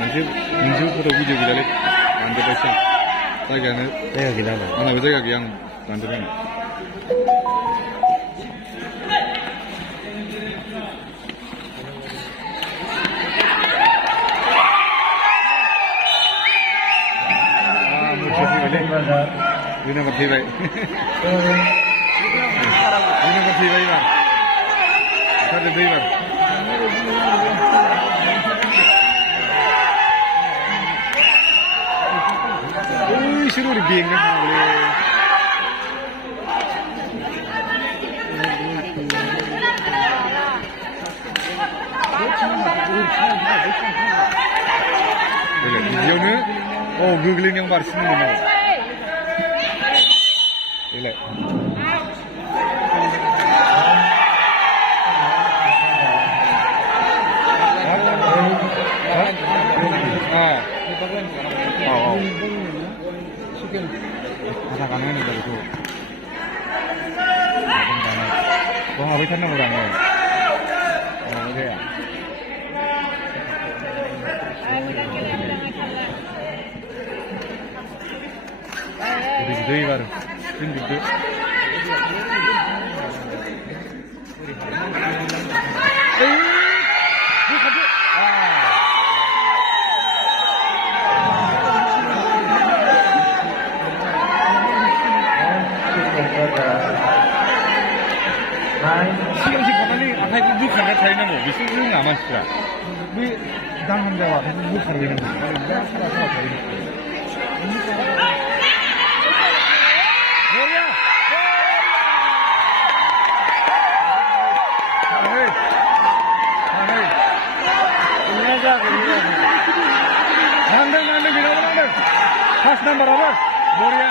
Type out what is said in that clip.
मोनसे फट' भिडिअ गैलालै दानजोब्बायसो जायगा गैला आंनाबो जायगा गैया आं दानजोब्बाय दुई नम्बर थैबाय एबार ओंखारजोब्बाय एबार बिसोर ओरै बेंनो थाङोलै बिदियावनो गोग्लैनायाव बारसिन मोनो देलाय मोजाङानो होनोब्ला बेखौ बेयाव हाबैथारनांगौ दा आङो जाया दै बार फिनजोबदो सिगांसो खारनानै आखाइखौ बोखारना थाहैनांगौ बिसोर रोङा मानसिफ्रा बे दांहां जाबा आखाइखौ बोखारहैनांगौ सारा सारा थाहैनांगौ नांदों बेनावबो नांदों फार्स्ट नाम्बाराबो बरिया